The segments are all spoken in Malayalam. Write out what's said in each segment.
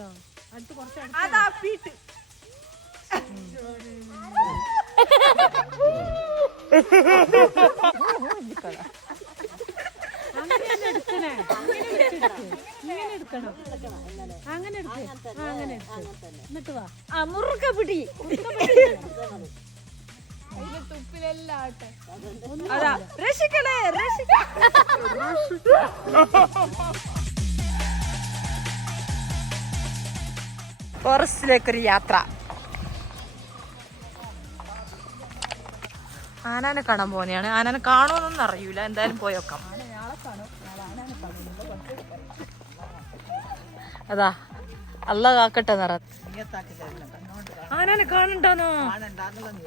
കണ്ടോ അടുത്ത് കുറച്ച് അതാ പീട്ട് അങ്ങനെ എടുക്കണേ. ഇങ്ങനെ എടുക്ക്. എടുക്കണം. അങ്ങനെ എടുക്ക്. ആ, അങ്ങനെ എടുക്ക്. എന്നിട്ട് വാ. ആ മുറുക്ക പിടി. അതാ രക്ഷിക്കണേ രക്ഷിക്ക. ഫോറസ്റ്റിലേക്കൊരു യാത്ര. ആനാനെ കാണാൻ പോകുന്നതാണ് ആനാനെ കാണുമെന്നൊന്നും അറിയൂല. എന്തായാലും പോയോക്കാം അതാ അല്ല കാക്കട്ടെ നിറ. ആനാനെ കാണണ്ടോന്നോ?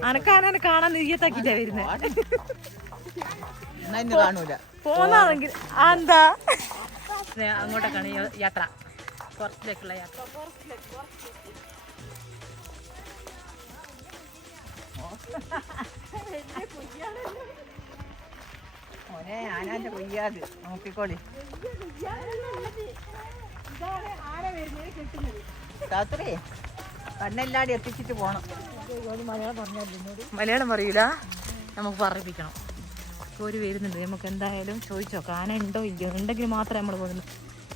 അനക്ക് ആനാനെ കാണാൻ നെയ്യത്താക്കിട്ടാ വരുന്നത് പോന്നാണെങ്കിൽ ആ, എന്താ? അങ്ങോട്ടേക്കാണ് യാത്ര. ഫോറസ്റ്റിലേക്കുള്ള യാത്ര. മോനെ ആനാന്റെ കൊയ്യാത്. നോക്കിക്കോളി. രാത്രി കണ്ണെല്ലാടി എത്തിച്ചിട്ട് പോണം. മലയാളം പറയൂല? നമുക്ക് പറയിപ്പിക്കണം. ഒരു വരുന്നുണ്ട്. നമുക്ക് എന്തായാലും ചോദിച്ചോ? കാന ഉണ്ടോ ഇല്ലയോ? ഉണ്ടെങ്കിൽ മാത്രമേ നമ്മൾ പോകുന്നു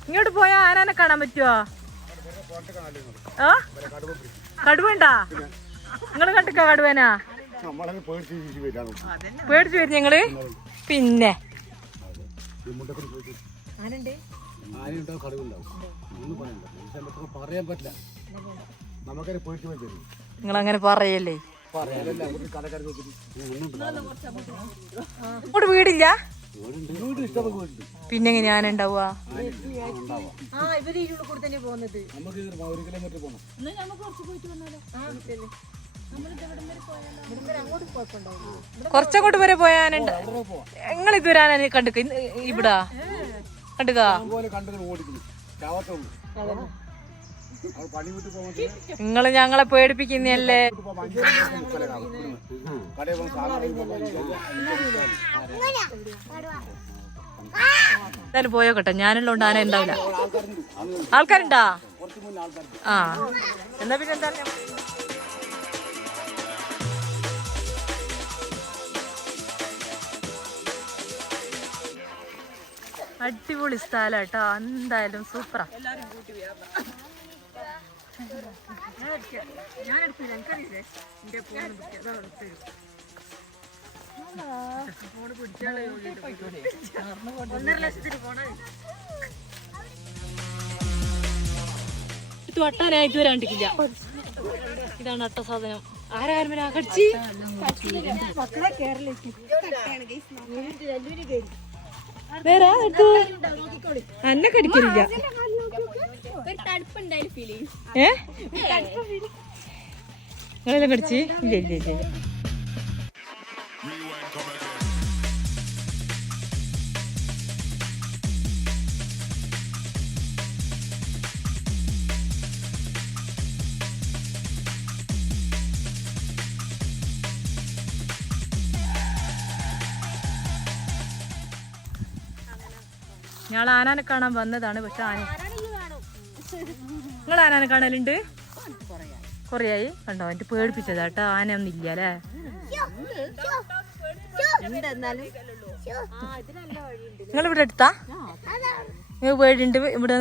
ഇങ്ങോട്ട് പോയാ ആനാനെ കാണാൻ പറ്റുമോ കടുവണ്ടാ നിങ്ങൾ കണ്ടിക്കോ കടുവേനാ? പേടിച്ച് വരും ഞങ്ങൾ പിന്നെ. നിങ്ങൾ അങ്ങനെ പറയല്ലേ? ഇങ്ങോട്ട് വീടില്ല? പിന്നെ ഞാൻ ഉണ്ടാവുക ആ ഇവർ ഇരുൾ കൂടെ തന്നെ പോകുന്നത്. നമുക്ക് ഇത് ഒരു കിലോമീറ്റർ പോകണം നമുക്ക് കുറച്ച് പോയിട്ട് വന്നാലോ? നമ്മളിത് എവിടം വരെ പോയാലോ? ഇവിടം വരെ അങ്ങോട്ട് കുഴപ്പമുണ്ടാവില്ല കുറച്ചങ്ങോട്ട് വരെ പോയാനുണ്ട്. നിങ്ങൾ ഇതുവരെ ആന കണ്ടുക്ക? ഇവിടാ? കണ്ടുക നിങ്ങൾ ഞങ്ങളെ പേടിപ്പിക്കുന്നല്ലേ എന്തായാലും പോയോ കേട്ടോ. ഞാനുള്ളതുകൊണ്ട് ആന ഉണ്ടാവില്ല. ആൾക്കാരുണ്ടാ? ആ. എന്നാ പിന്നെ എന്താ അടിപൊളി സ്ഥലം കേട്ടോ. എന്തായാലും സൂപ്പറാ. ഒന്നര ലക്ഷത്തിന് ഫോണാ വട്ടാനായി ഇതുവരെ കണ്ടിട്ടില്ല ഇതാണ് അട്ട സാധനം. ആരാരും കടിച്ച്. വേറെ എന്നെ കടിക്കലില്ല. ഏ? നിങ്ങളെല്ലാം കടിച്ച് ഇല്ല ഇല്ല ഇല്ല ഇല്ല. ഞങ്ങൾ ആനാനെ കാണാൻ വന്നതാണ് പക്ഷെ ആന നിങ്ങൾ ആനാനെ കാണലുണ്ട്? കൊറേയായി. കണ്ടോ എന്റെ പേടിപ്പിച്ചതാ കേട്ടോ. ആന ഒന്നും ഇല്ല അല്ലേ? നിങ്ങൾ ഇവിടെ എടുത്താ നിങ്ങൾ പേടിയുണ്ട് ഇവിടെ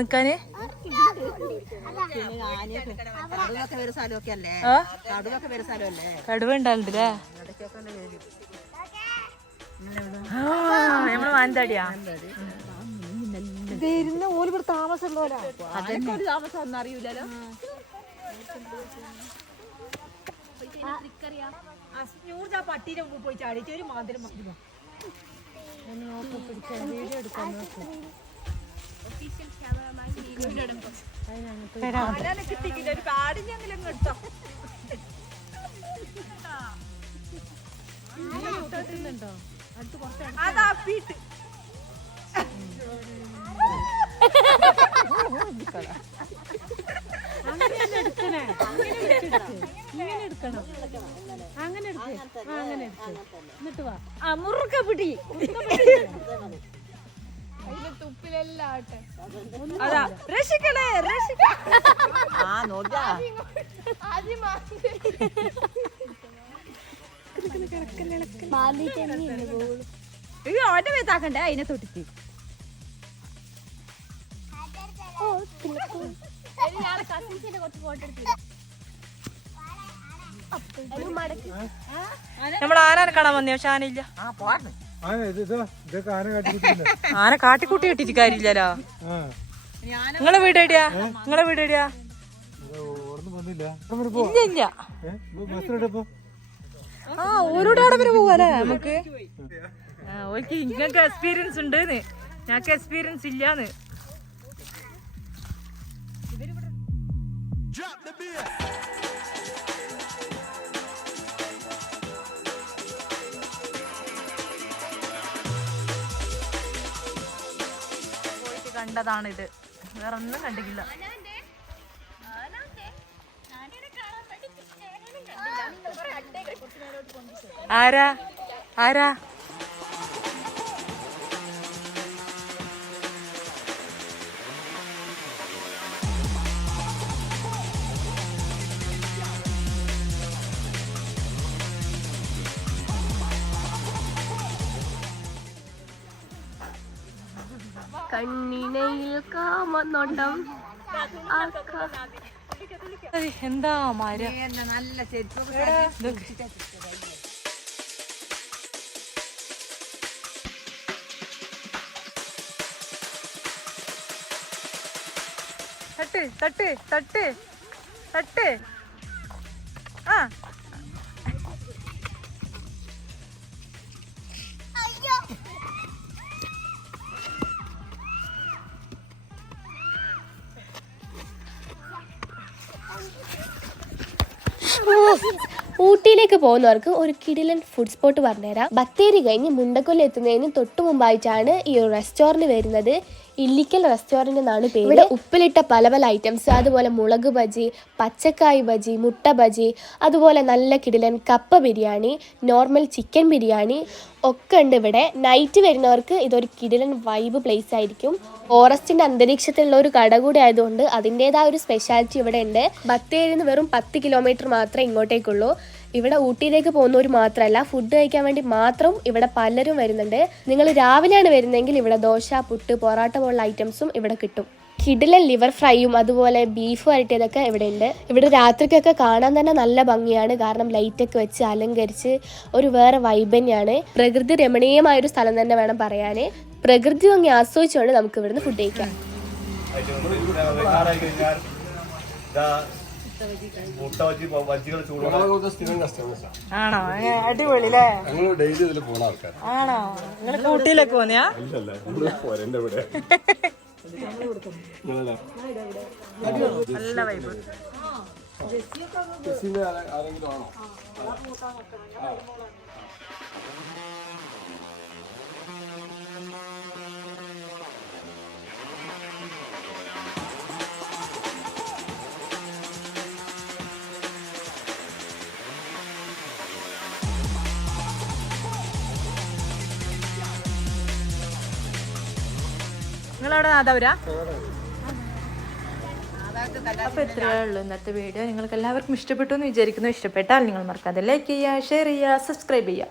സ്ഥലമല്ലേ കടുവ ഉണ്ടാവുന്നുണ്ടല്ലേ ആ, നമ്മൾ മാനന്താടിയാ ഇരുന്ന് ഓൽ ഇവിടെ താമസമുള്ളവരാ താമസം അറിയില്ലല്ലോ പട്ടീനെ മുമ്പ് പോയി ചാടിച്ച് ഒരു മാതിരം മതി കിട്ടിക്കില്ല ഒരു പാടിഞ്ഞെങ്കിലും എടുത്തോ അതാ പീട്ട് അങ്ങനെ എടുക്ക്. അങ്ങനെ എടുക്ക് എന്നിട്ട് വാ. ആ മുറുക്ക പിടി അതാ രക്ഷിക്കണേ അവന്റെ മേത്താക്കണ്ടേ? അതിനെ തൊട്ടിട്ട്. നമ്മൾ ആരാനെ കാണാൻ വന്നേ? പക്ഷെ ആനയില്ല. ആ പോട്ടെ ആന കാട്ടിക്കൂട്ടി കിട്ടിയിട്ട് കാര്യമില്ലല്ലോ. നിങ്ങളെ വീട് എവിടെയാ? നിങ്ങളെ വീട് എവിടെയാ? ഇല്ല ഇല്ല. ആ ഓരോടെ അവിടെ വരെ പോവാല്ലേ നമുക്ക്? ഓക്കെ ഇങ്ങക്ക് എക്സ്പീരിയൻസ് ഉണ്ട് ഞങ്ങൾക്ക് എക്സ്പീരിയൻസ് ഇല്ലാന്ന്. പോയിട്ട് കണ്ടതാണിത്. വേറെ ഒന്നും കണ്ടിട്ടില്ല ആരാ? ആരാ? കണ്ണിനയിൽ കാമനോട്ടം എന്താ മരം നല്ല ചെരുപ്പ് തട്ട് തട്ട് തട്ട് തട്ട്. ആ. ഊട്ടിയിലേക്ക് പോകുന്നവർക്ക് ഒരു കിടിലൻ ഫുഡ് സ്പോട്ട് പറഞ്ഞുതരാം. ബത്തേരി കഴിഞ്ഞ് മുണ്ടക്കൊല്ലം എത്തുന്നതിന് തൊട്ട് മുമ്പായിട്ടാണ് ഈ ഒരു റെസ്റ്റോറന്റ് വരുന്നത്. ഇല്ലിക്കൽ റെസ്റ്റോറന്റ് എന്നാണ് പേര്. ഇവിടെ ഉപ്പിലിട്ട പല പല ഐറ്റംസ് അതുപോലെ മുളക് ബജി പച്ചക്കായ് ബജി മുട്ട ബജി അതുപോലെ നല്ല കിടിലൻ കപ്പ ബിരിയാണി നോർമൽ ചിക്കൻ ബിരിയാണി ഒക്കെ ഉണ്ട് ഇവിടെ. നൈറ്റ് വരുന്നവർക്ക് ഇതൊരു കിടിലൻ വൈബ് പ്ലേസ് ആയിരിക്കും. ഫോറസ്റ്റിന്റെ അന്തരീക്ഷത്തിലുള്ള ഒരു കട കൂടി ആയതുകൊണ്ട് അതിന്റെതായ ഒരു സ്പെഷ്യാലിറ്റി ഇവിടെ ഉണ്ട്. ബത്തേരിന്ന് വെറും പത്ത് കിലോമീറ്റർ മാത്രമേ ഇങ്ങോട്ടേക്കുള്ളൂ. ഇവിടെ ഊട്ടിയിലേക്ക് പോകുന്നവർ മാത്രമല്ല ഫുഡ് കഴിക്കാൻ വേണ്ടി മാത്രം ഇവിടെ പലരും വരുന്നുണ്ട്. നിങ്ങൾ രാവിലെയാണ് വരുന്നതെങ്കിൽ ഇവിടെ ദോശ പുട്ട് പൊറാട്ട പോലുള്ള ഐറ്റംസും ഇവിടെ കിട്ടും. കിടിലൻ ലിവർ ഫ്രൈയും അതുപോലെ ബീഫ് വരട്ടിയതൊക്കെ ഇവിടെ ഉണ്ട് ഇവിടെ രാത്രിക്കൊക്കെ കാണാൻ തന്നെ നല്ല ഭംഗിയാണ്. കാരണം ലൈറ്റൊക്കെ വെച്ച് അലങ്കരിച്ച് ഒരു വേറെ വൈബ് തന്നെയാണ്. പ്രകൃതി രമണീയമായ ഒരു സ്ഥലം തന്നെ വേണം പറയാൻ പ്രകൃതി ഭംഗി ആസ്വദിച്ചുകൊണ്ട് നമുക്ക് ഇവിടുന്ന് ഫുഡ് കഴിക്കാം. മുട്ട വജി വജികൾ ചൂടുള്ള സ്ഥിരം ആണോ? അടിപൊളി അല്ലേ ഞങ്ങൾ ഡെയിലി ഇതിൽ പോണ ആൾക്കാർ ആണോ? നിങ്ങൾ ഊട്ടിയിലേക്ക് പോന്നെയാ? ഇല്ലല്ല നമ്മൾ പോരന്റെ ഇവിടെ നല്ല വൈബ് ആരെങ്കിലും ആണോ? നിങ്ങളവിടെ നാദാപുരാ അപ്പോൾ ഇത്രയേ ഉള്ളൂ ഇന്നത്തെ വീഡിയോ നിങ്ങൾക്ക് എല്ലാവർക്കും ഇഷ്ടപ്പെട്ടു എന്ന് വിചാരിക്കുന്നു. ഇഷ്ടപ്പെട്ടാൽ നിങ്ങൾ മറക്കാതെ ലൈക്ക് ചെയ്യുക ഷെയർ ചെയ്യുക സബ്സ്ക്രൈബ് ചെയ്യുക.